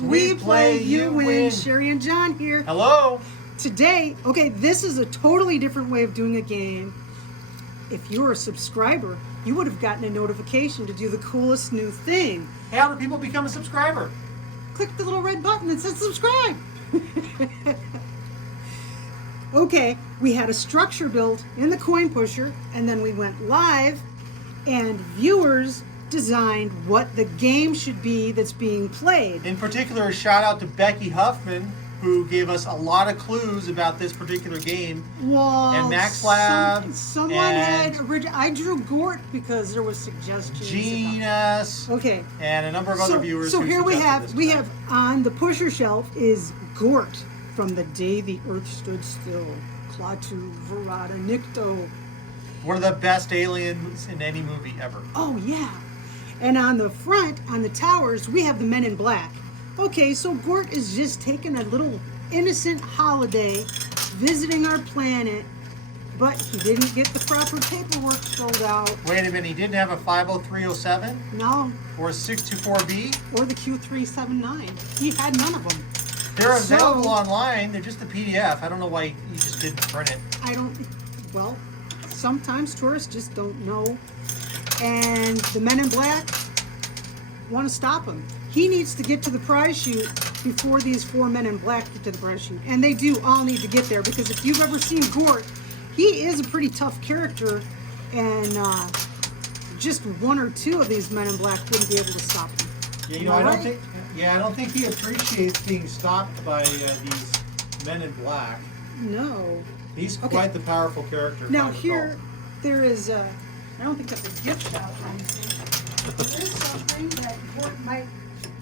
We play, you win. Sherry and John here. Hello. Today, okay, this is a totally different way of doing a game. If you're a subscriber, you would have gotten a notification to do the coolest new thing. How do people become a subscriber? Click the little red button that says subscribe. Okay, we had a structure built in the coin pusher, and then we went live, and viewers designed what the game should be that's being played. In particular, a shout out to Becky Huffman, who gave us a lot of clues about this particular game. Well, and Max Lab. Someone and had I drew Gort because there was suggestions. Genius. Okay. And a number of other viewers. So who here we suggested have on the pusher shelf is Gort from The Day the Earth Stood Still. Klaatu Verada Nikto. One of the best aliens in any movie ever. Oh yeah. And on the front, on the towers, we have the Men in Black. Okay, so Gort is just taking a little innocent holiday, visiting our planet, but he didn't get the proper paperwork filled out. Wait a minute, he didn't have a 50307? No. Or a 624B? Or the Q379. He had none of them. They're available online. They're just a PDF. I don't know why you just didn't print it. Well, sometimes tourists just don't know. And the Men in Black want to stop him. He needs to get to the prize chute before these 4 Men in Black get to the prize chute. And they do all need to get there, because if you've ever seen Gort, he is a pretty tough character, and just 1 or 2 of these Men in Black wouldn't be able to stop him. Yeah, you know, I don't think he appreciates being stopped by these Men in Black. No. He's quite the powerful character. Now here, there is I don't think that's a gift shop or anything. But there is something that Gort might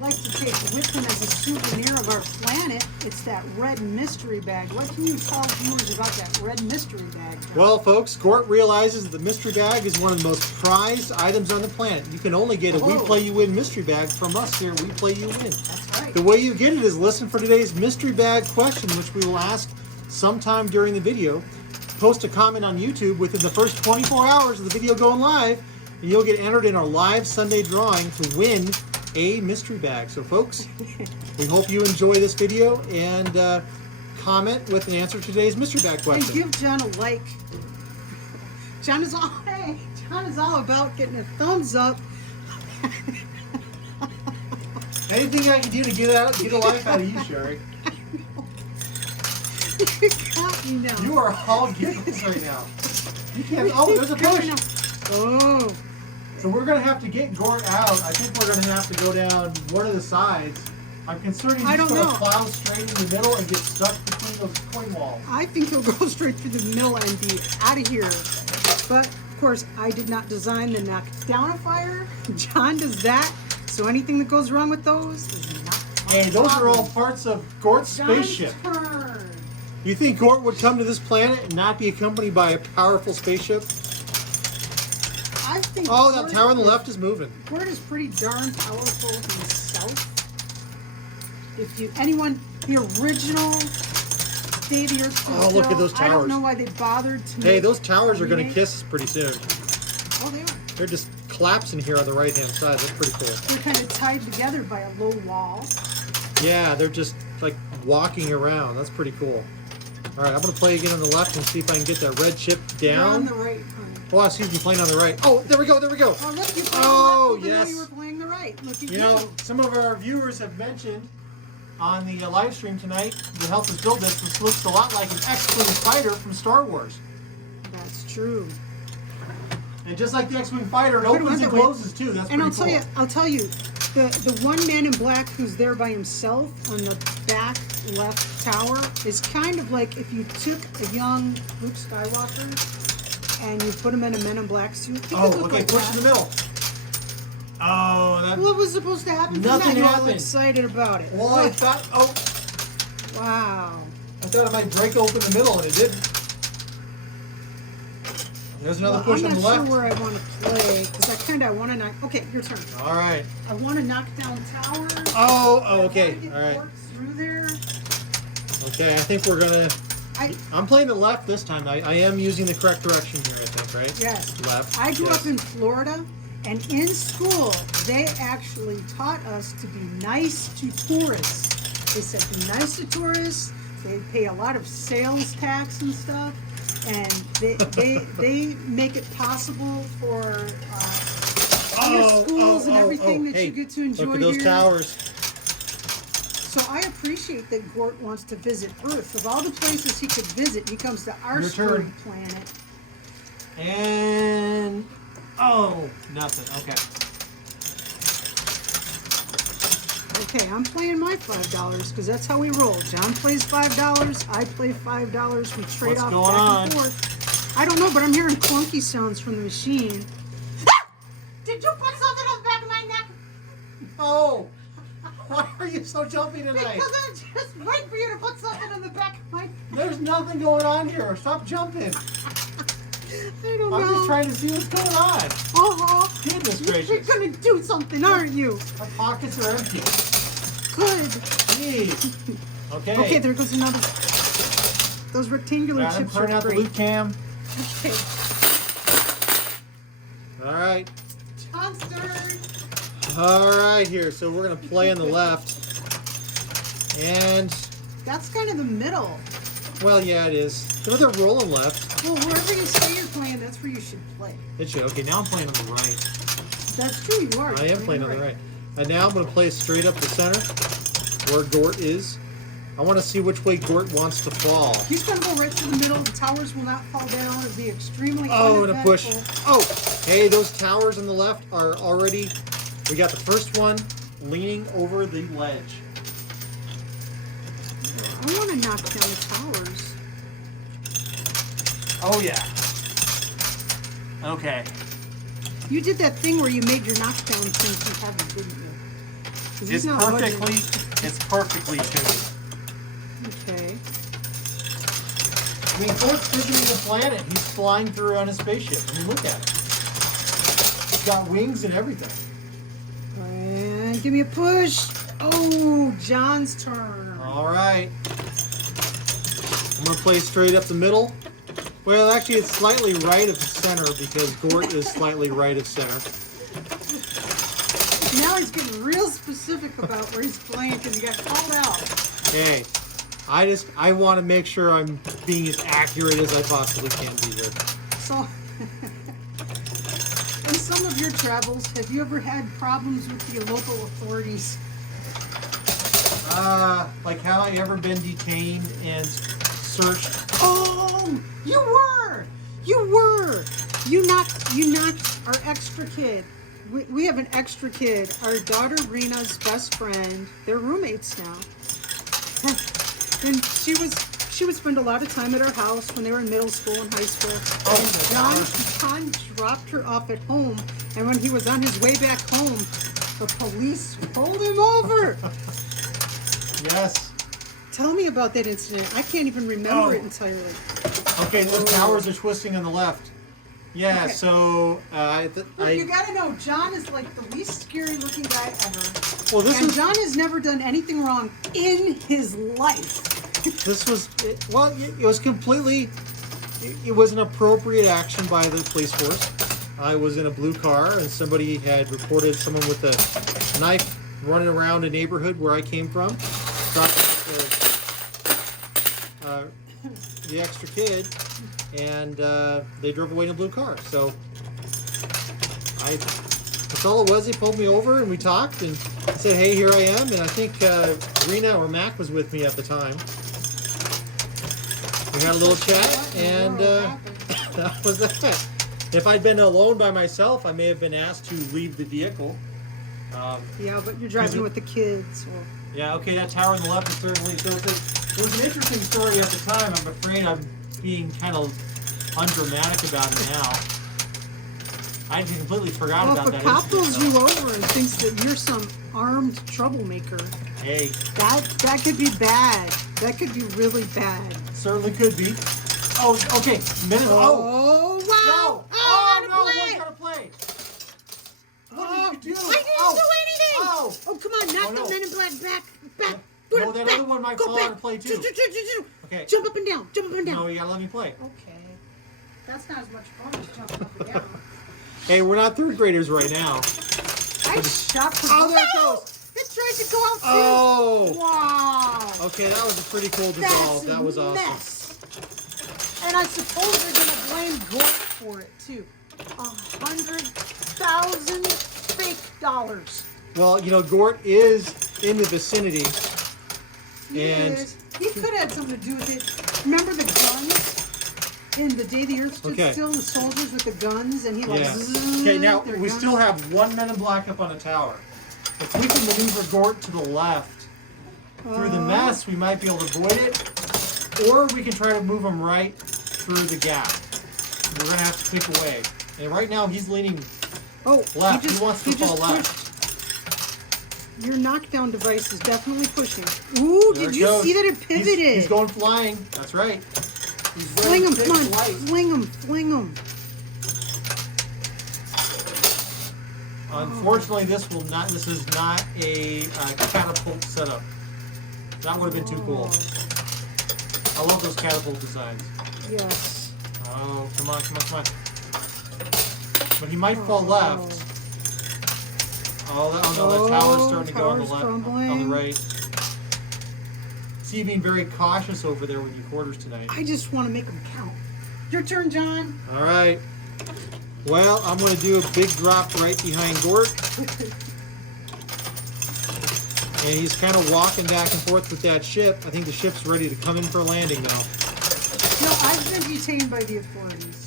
like to take with him as a souvenir of our planet. It's that red mystery bag. What can you tell viewers about that red mystery bag, John? Well, folks, Gort realizes that the mystery bag is one of the most prized items on the planet. You can only get a We Play You Win mystery bag from us here, We Play You Win. That's right. The way you get it is listen for today's mystery bag question, which we will ask sometime during the video. Post a comment on YouTube within the first 24 hours of the video going live, and you'll get entered in our live Sunday drawing to win a mystery bag. So, folks, we hope you enjoy this video, and comment with an answer to today's mystery bag question. And give John a like. John is all about getting a thumbs up. Anything I can do to get a like out of you, Sherry. You got me now. You are all giggles right now. You can't. Oh, there's a push. Oh. So we're going to have to get Gort out. I think we're going to have to go down one of the sides. I'm concerned he's just going to plow straight in the middle and get stuck between those coin walls. I think he'll go straight through the middle and be out of here. But, of course, I did not design the knockdownifier. John does that. So anything that goes wrong with those is not Hey, those are all parts of Gort's spaceship. Turn. You think Gort would come to this planet and not be accompanied by a powerful spaceship? I think. Oh, that tower on the left is moving. Gort is pretty darn powerful himself. If the original Day the Earth Stood Oh, look at those Still, I towers. don't know why they bothered to. Hey, those towers are going to kiss pretty soon. Oh, they are. They're just collapsing here on the right-hand side. That's pretty cool. They're kind of tied together by a low wall. Yeah, they're just like walking around. That's pretty cool. All right, I'm going to play again on the left and see if I can get that red chip You're down. on the right, honey. Oh, excuse me, playing on the right. Oh, there we go, there we go. Oh, look, you played Oh, the left, even though yes. you were playing the right. Look at You know, some of our viewers have mentioned on the live stream tonight to help us build this looks a lot like an X-Wing fighter from Star Wars. That's true. And just like the X-Wing fighter, it opens and closes too. That's and pretty cool. I'll tell you, the one man in black who's there by himself on the back left tower is kind of like if you took a young Luke Skywalker and you put him in a Men in Black suit. Oh, okay, push in the middle. Oh, that. What was supposed to happen? Nothing You're all happened. excited about it. Well, I thought. Oh, wow. I thought it might break open the middle, and it didn't. There's another push on the left. I'm not sure where I want to play because I want to knock. Okay, your turn. All right. I want to knock down towers. Oh, okay. All right. Through there. Okay, I think we're gonna. I'm playing the left this time. I am using the correct direction here, I think, right? Yes. Left. I grew up in Florida, And in school, they actually taught us to be nice to tourists. They said be nice to tourists. They pay a lot of sales tax and stuff. And they make it possible for your schools and everything that you get to enjoy look at those here. towers. So I appreciate that Gort wants to visit Earth. Of all the places he could visit, he comes to our Your story turn. planet. And nothing. Okay, I'm playing my $5 because that's how we roll. John plays $5. I play $5. We trade What's off going back on? and forth. I don't know, but I'm hearing clunky sounds from the machine. Did you put something on the back of my neck? Oh, why are you so jumpy tonight? Because I'm just waiting for you to put something on the back of my neck. There's nothing going on here. Stop jumping. I don't I'm know. just trying to see what's going on. Uh-huh. Goodness You're gracious. gonna do something, aren't you? My pockets are empty. Good. Jeez. Okay. Okay, there goes another. Those rectangular I'm chips turning are out the great. loot cam. Okay. All right. John's turn. All right, here. So we're going to play on the left. And, That's kind of the middle. well, yeah, it is. But they're rolling left. Well, wherever you say you're playing, that's where you should play. It should. Okay, now I'm playing on the right. That's true, you are. I am playing on the right. And now I'm going to play straight up the center, where Gort is. I want to see which way Gort wants to fall. He's going to go right through the middle. The towers will not fall down. It'll be extremely Oh, and a push. uneventful. Oh, hey, those towers on the left are already... We got the first one leaning over the ledge. I want to knock down the towers. Oh, yeah. Okay. You did that thing where you made your knockdown things in heaven, didn't you? 'Cause he's not budging. It's perfectly tuned. Okay. I mean, Gort's visiting the planet. He's flying through on his spaceship. I mean, look at it. It's got wings and everything. And give me a push. Oh, John's turn. All right. I'm going to play straight up the middle. Well, actually, it's slightly right of the center because Gort is slightly right of center. Now he's getting real specific about where he's playing because he got called out. Okay. I want to make sure I'm being as accurate as I possibly can be here. So, in some of your travels, have you ever had problems with the local authorities? Like, have I ever been detained and searched? Oh, you were. You knocked our extra kid. We have an extra kid. Our daughter Rena's best friend. They're roommates now. And she would spend a lot of time at our house when they were in middle school and high school. Oh, And John dropped her off at home, and when he was on his way back home, the police pulled him over. Yes. Tell me about that incident. I can't even remember it entirely. Okay, those towers are twisting on the left. Yeah, Okay. so But you gotta know, John is like the least scary looking guy ever. well, this And was John has never done anything wrong in his life. it was completely. It was an appropriate action by the police force. I was in a blue car, and somebody had reported someone with a knife running around a neighborhood where I came from. Dropped the extra kid, and they drove away in a blue car. So that's all it was. They pulled me over, and we talked, and said, "Hey, here I am." And I think Rena or Mac was with me at the time. We had a little chat, and that was that. If I'd been alone by myself, I may have been asked to leave the vehicle. Yeah, but you're driving with the kids. Well, Yeah, okay, that tower on the left is certainly... So it was an interesting story at the time. I'm afraid I'm being kind of undramatic about it now. I completely forgot well, about if that a cop pulls incident, you over and thinks that you're some armed troublemaker, Hey, that could be bad. That could be really bad. certainly could be. Oh, okay, minute... Oh! Oh, wow! No! Oh, no! play. One's gotta play! What did you do? I didn't do anything! Oh! Oh, come on, knock Oh, no. the Men in Black back. No, Put it that back. other one might Go fall back. out of play, too. Okay. Jump up and down. Jump up and down. No, you gotta let me play. Okay. That's not as much fun as jumping up and down. Hey, we're not third graders right now. I shocked the Oh, there it goes. It tried to go out too. Oh. Wow. Okay, that was a pretty cool That's dissolve. a That was awesome. mess. And I suppose they're going to blame Gort for it too. 100,000 fake dollars. Well, you know, Gort is in the vicinity. And He could have had something to do with it. Remember the guns in The Day the Earth Stood Okay. Still? The soldiers with the guns, and he like. yeah. zzzz Okay, now their we guns. still have one Men in Black up on the tower. If we can maneuver Gort to the left through the mess, we might be able to avoid it. Or we can try to move him right through the gap. We're going to have to pick a way. And right now he's leaning Oh, left. He wants to fall just left. pushed. Your knockdown device is definitely pushing. Ooh, There did it you goes. see that it pivoted? He's going flying. That's right. He's Fling ready him, to come on. take flight. Fling him, fling him. Unfortunately, this will not. This is not a catapult setup. That would have been too cool. I love those catapult designs. Yes. Oh, come on, come on, come on! But he might fall left. Oh, that tower's starting to go on the tower's left, on crumbling. the right. See you being very cautious over there with your quarters tonight. I just want to make them count. Your turn, John. All right. Well, I'm going to do a big drop right behind Gort. And he's kind of walking back and forth with that ship. I think the ship's ready to come in for a landing now. No, I've been detained by the authorities.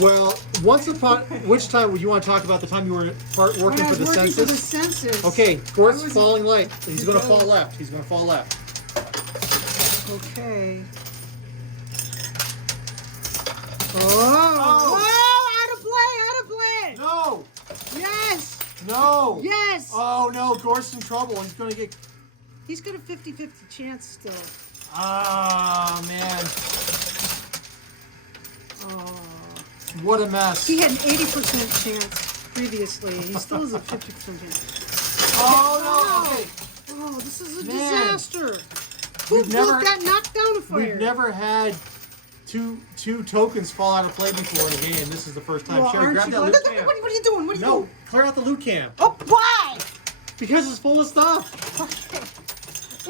Well, once upon which time would you want to talk about the time you were working When I for was the working for the census? census. Okay, Gort's I was- falling light. He's going to Go. fall left. He's going to fall left. Okay. Oh! Out of play! No! Yes! No! Yes! Oh no, Gort's in trouble. He's going to get. He's got a 50-50 chance still. Ah, man. Oh. What a mess. He had an 80% chance previously. He still has a 50% chance. Oh no! Okay. Oh, this is a Man. disaster. Who We've built never- that knockdown fire? We've never had two tokens fall out of play before in a game. This is the first time. Well, Sherry, aren't grab you that glad? loot What cam. are you doing? What are you No, doing? clear out the loot cam. Oh, why? Because it's full of stuff. Okay.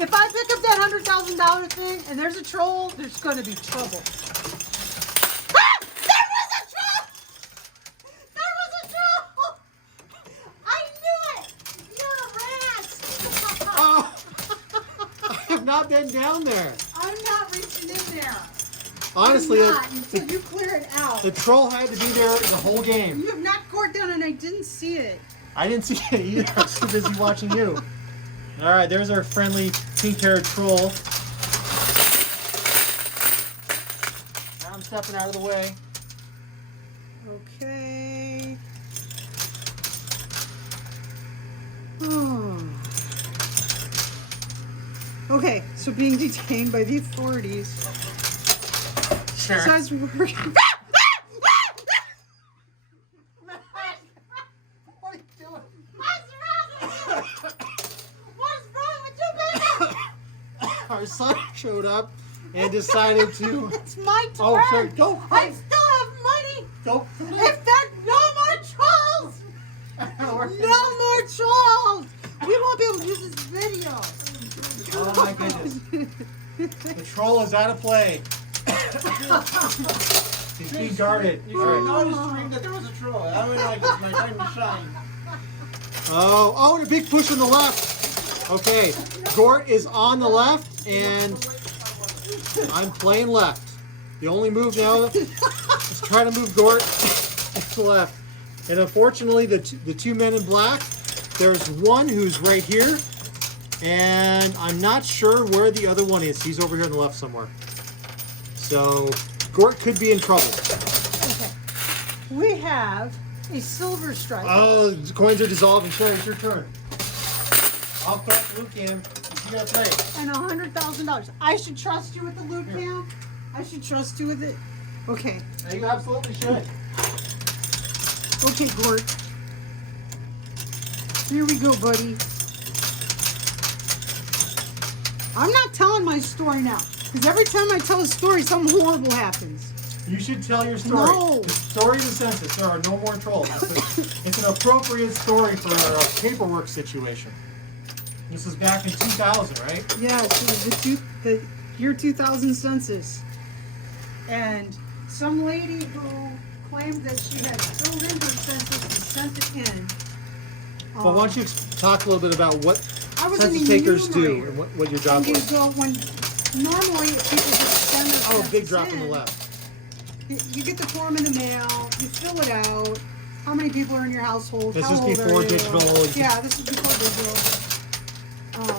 If I pick up that $100,000 thing and there's a troll, there's going to be trouble. Ah! There was a troll! There was a troll! I knew it! You're a rat! Oh, I have not been down there. I'm not reaching in there. Honestly, I'm not until you clear it out. the troll had to be there the whole game. You have knocked Gort down and I didn't see it. I didn't see it either. I was too busy watching you. All right, there's our friendly pink-haired troll. Now I'm stepping out of the way. Okay. Oh. Okay, so being detained by the authorities. Sure. So I was working. What are you doing? What's wrong with you, baby? Our son showed up and decided to. It's my turn. Oh, sorry. Go. I still have money. Go. If there's no more trolls, no more trolls. We won't be able to use this video. Oh my goodness. The troll is out of play. He's being guarded. You should know on the stream that there was a troll. I mean, like, it's my time to shine. Oh, and a big push on the left. Okay, Gort is on the left, and I'm playing left. The only move now is try to move Gort to the left. And unfortunately, the two men in black, there's one who's right here, and I'm not sure where the other one is. He's over here on the left somewhere. So Gort could be in trouble. Okay. We have a silver stripe. Oh, the coins are dissolving. Sherry, it's your turn. I'll crack the loot cam. You gotta play. And $100,000. I should trust you with the loot cam. I should trust you with it. Okay. You absolutely should. Okay, Gort. Here we go, buddy. I'm not telling my story now. Because every time I tell a story, something horrible happens. You should tell your story. No. The story of the census. There are no more trolls. It's an appropriate story for a paperwork situation. This is back in 2000, right? Yeah, the year 2000 census. And some lady who claimed that she had filled in her census and sent it in. Well, why don't you talk a little bit about what I was an census takers do enumerator. and what your job And you was? go when normally people just send their Oh, big census drop on the in. left. You get the form in the mail, you fill it out. How many people are in your household? This How is old before are you? digital. Yeah, this is before digital.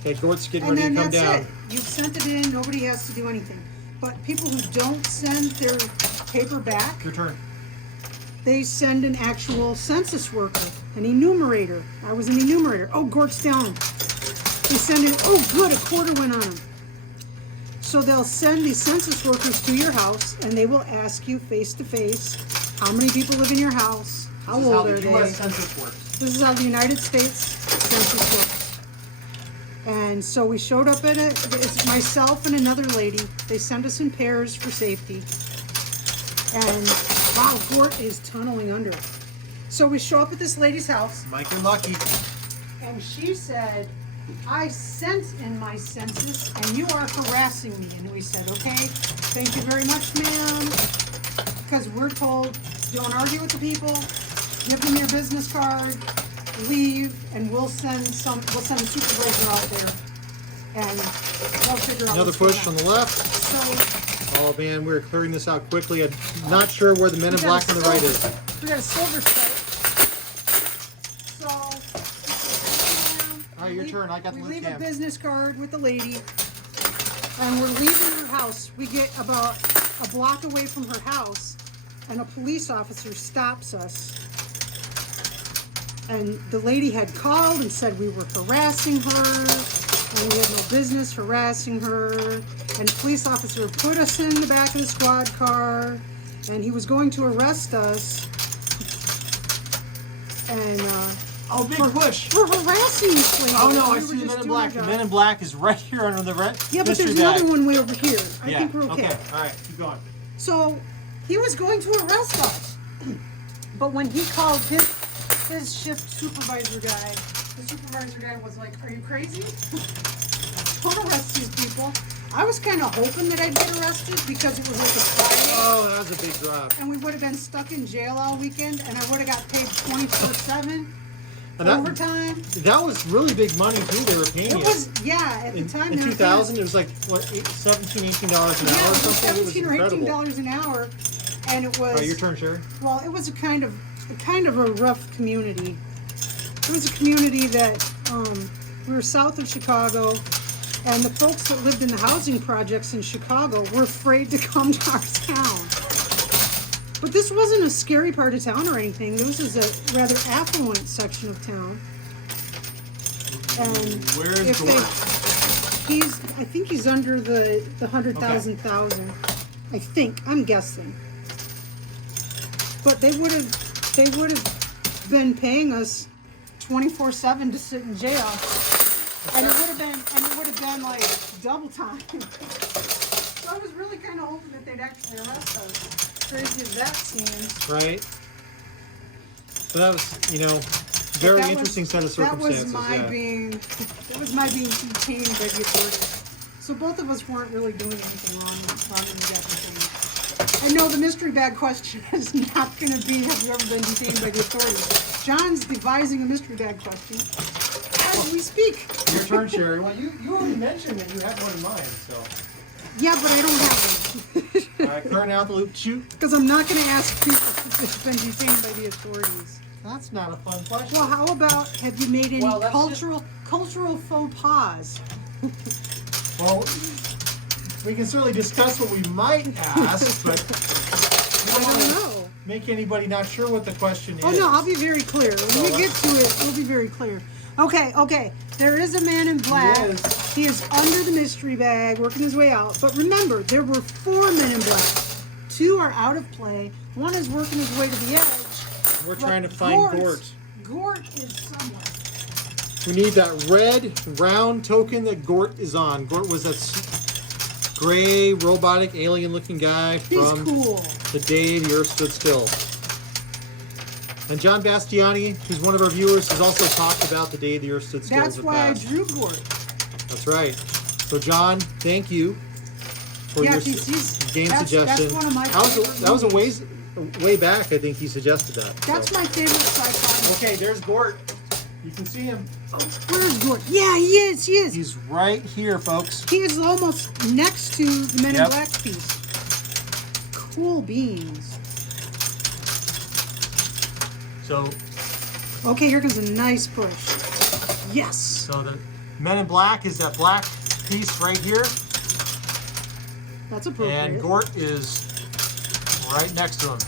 Okay, Gort's getting And ready then to come that's down. it. You've sent it in. Nobody has to do anything. But people who don't send their paper back, Your turn. they send an actual census worker, an enumerator. I was an enumerator. Oh, Gort's down. They send in. Oh, good. A quarter went on them. So they'll send these census workers to your house, and they will ask you face to face, how many people live in your house? How This is old how are the they? U.S. Census works. This is how the United States Census works. And so we showed up at it. It's myself and another lady. They send us in pairs for safety. And wow, Gort is tunneling under. So we show up at this lady's house, Mike, you're lucky. and she said, I sent in my census and you are harassing me. And we said, okay, thank you very much, ma'am. Because we're told, don't argue with the people, give them your business card, leave, and we'll send a supervisor out there. And they'll figure out Another what's going push on. on the left. So Oh man, we're clearing this out quickly. I'm not sure where the men in we got black a on the right silver- is. We got a silver stripe. So All right, your turn. I got the we lip leave a cam. business card with the lady, and we're leaving her house. We get about a block away from her house, and a police officer stops us. And the lady had called and said we were harassing her, and we had no business harassing her. And the police officer put us in the back of the squad car, and he was going to arrest us. And Oh, big push. for harassing this lady. Oh no, We I were see the just men in doing black. our The job. men in black is right here under the red. Yeah, but mystery there's bag. another one way over here. I Yeah. think we're okay. All right, keep going. So he was going to arrest us, but when he called his shift supervisor guy, the supervisor guy was like, "Are you crazy? Don't arrest these people." I was kind of hoping that I'd get arrested because it was like a Friday, Oh, that was a big drop. and we would have been stuck in jail all weekend, and I would have got paid 24/7 And that, overtime. that was really big money too. They were paying It you. was, yeah, at the in, time. in they were 2000, it was like what, $17, $18 an Yeah, hour or it was something. It was 17 or incredible. $18 an hour, and it was. All right, your turn, Sherry. Well, it was a kind of a rough community. It was a community that we were south of Chicago, and the folks that lived in the housing projects in Chicago were afraid to come to our town. But this wasn't a scary part of town or anything. This is a rather affluent section of town. And Where is if Gort? I think he's under the 100,000 thousand. I think. I'm guessing. But they would have been paying us 24/7 to sit in jail. And it would have been like double time. So I was really kind of hoping that they'd actually arrest us. Crazy as that seems. Right. So that was, very That was- interesting set of circumstances. That was my being detained by the authorities. So both of us weren't really doing anything wrong when we got detained. I know the mystery bag question is not going to be, have you ever been detained by the authorities? John's devising a mystery bag question as we speak. Your turn, Sherry. Well, you already mentioned that you had one in mind, so. Yeah, but I don't have All one. right, clearing out the loop. Shoot. Because I'm not going to ask people if they've been detained by the authorities. That's not a fun question. Well, how about, have you made any Well, that's cultural faux pas? Well, we can certainly discuss what we might ask, but we I don't don't want to know. make anybody not sure what the question is. Oh no, I'll be very clear. When we get to it, we'll be very clear. Okay. There is a man in black. Yes. He is under the mystery bag, working his way out. But remember, there were 4 men in black. 2 are out of play. 1 is working his way to the edge. We're But trying to find Gort. Gort is somewhere. We need that red round token that Gort is on. Gort gray, robotic, alien-looking guy He's from cool. The Day the Earth Stood Still. And John Bastiani, who's one of our viewers, has also talked about The Day the Earth Stood Still That's in the why past. I drew Gort. That's right. So John, thank you for your game suggestion. That's one of my that was a way back. I think he suggested that. That's my favorite sci-fi. Okay, there's Gort. You can see him. Oh, where's Gort? Yeah, he is. He is. He's right here, folks. He is almost next to the Men in Yep. Black piece. Cool beans. So, Okay, here comes a nice push. Yes. so the Men in Black is that black piece right here, That's appropriate. and Gort is right next to him.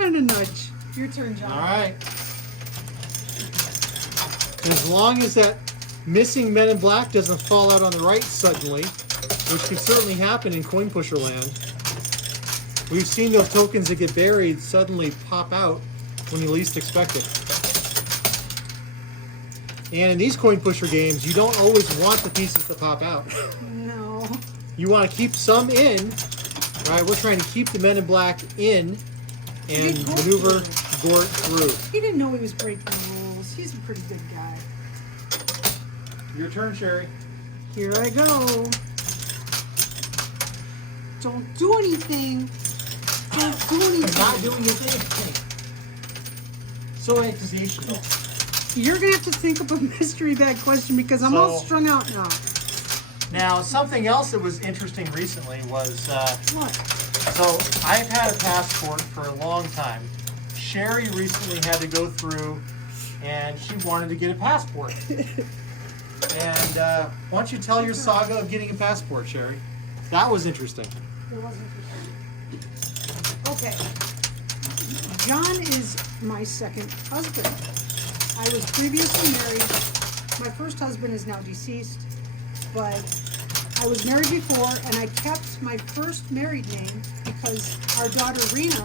And a nudge. Your turn, John. All right. As long as that missing Men in Black doesn't fall out on the right suddenly, which could certainly happen in Coin Pusher land. We've seen those tokens that get buried suddenly pop out when you least expect it. And in these Coin Pusher games, you don't always want the pieces to pop out. No. You want to keep some in, right? We're trying to keep the Men in Black in and Good Gort maneuver through. Gort through. He didn't know he was breaking the rules. He's a pretty good guy. Your turn, Sherry. Here I go. Don't do anything. Don't do anything. Not doing anything. So accusational. You're going to have to think up a mystery bag question because I'm all So- strung out now. Now, something else that was interesting recently was, What? so I've had a passport for a long time. Sherry recently had to go through and she wanted to get a passport. And why don't you tell your saga of getting a passport, Sherry? That was interesting. It wasn't okay. John is my second husband. I was previously married. My first husband is now deceased, but I was married before, and I kept my first married name because our daughter Rena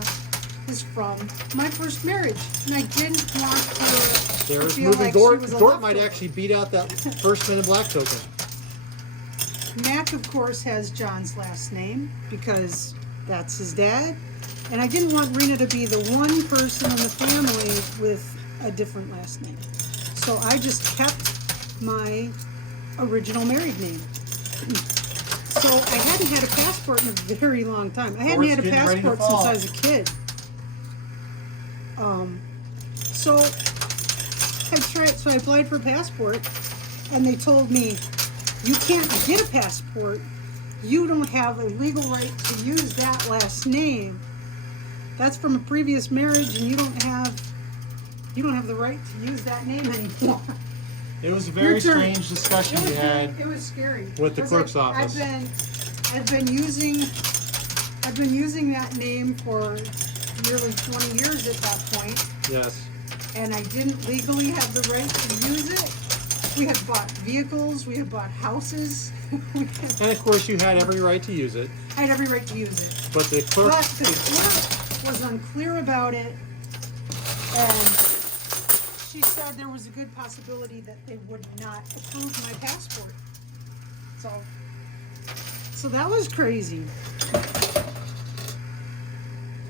is from my first marriage, and I didn't want her to There's feel moving like Gort. she was a Gort might leftover. actually beat out that first Men in Black token. Mac, of course, has John's last name because that's his dad. And I didn't want Rena to be the one person in the family with a different last name. So I just kept my original married name. So I hadn't had a passport in a very long time. I hadn't Gort's had a getting ready to passport since fall. I was a kid. So I applied for a passport, and they told me, you can't get a passport. You don't have a legal right to use that last name. That's from a previous marriage, and you don't have the right to use that name anymore. It was a very Your turn. strange discussion we had. It was scary. with the I was clerk's office. I've been using that name for nearly 20 years at that point, Yes. and I didn't legally have the right to use it. We had bought vehicles, we had bought houses. And of course, you had every right to use it, I had every right to use it. but the clerk. But the clerk was unclear about it, and she said there was a good possibility that they would not approve my passport. So that was crazy.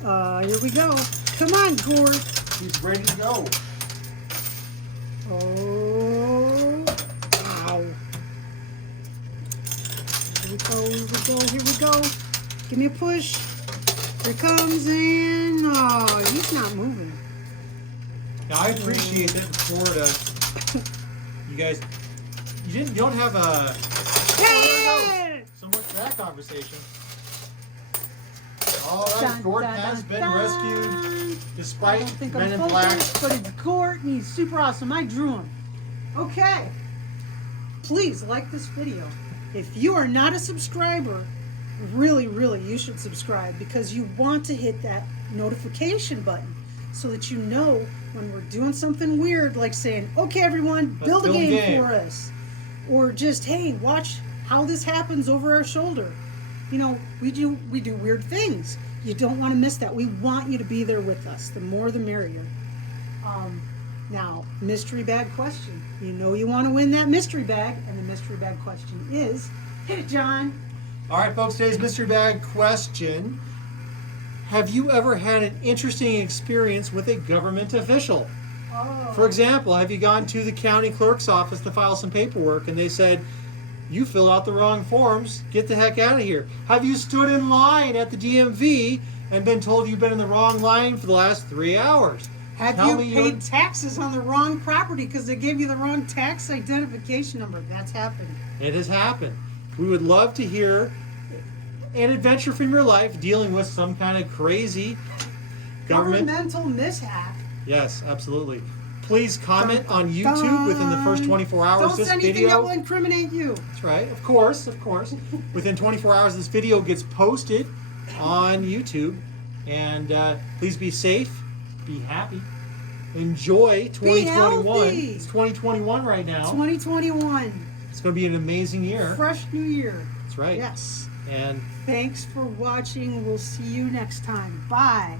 Here we go. Come on, Gord. He's ready to go. Oh, ow. Here we go. Give me a push. Here it comes, and oh, he's not moving. Now I appreciate that before you guys, you don't have a Hey! so much for that conversation. All right, Dun, Gort dun, has dun, been dun. rescued I despite don't think Men I'm in Black. focused, but it's Gort and he's super awesome. I drew him. Okay. Please like this video. If you are not a subscriber, really, you should subscribe because you want to hit that notification button so that you know when we're doing something weird, like saying, okay, everyone, Let's build a build a game game. for us. Or just, hey, watch how this happens over our shoulder. You know, we do weird things. You don't want to miss that. We want you to be there with us. The more, the merrier. Now, mystery bag question. You know you want to win that mystery bag, and the mystery bag question is, hit it, John. All right, folks, today's mystery bag question. Have you ever had an interesting experience with a government official? Oh. For example, have you gone to the county clerk's office to file some paperwork and they said, you filled out the wrong forms, get the heck out of here? Have you stood in line at the DMV and been told you've been in the wrong line for the last 3 hours? Have Tell you me paid taxes on the wrong property because they gave you the wrong tax identification number? That's happened. It has happened. We would love to hear an adventure from your life dealing with some kind of crazy Governmental mishap. Yes, absolutely. Please comment on YouTube within the first 24 hours Don't of this say anything video. that will incriminate you. That's right. Of course. Within 24 hours, this video gets posted on YouTube. And please be safe. Be happy. Enjoy 2021. healthy. It's 2021 right now. 2021. It's going to be an amazing year. Fresh new year. That's right. Yes. And Thanks for watching. We'll see you next time. Bye.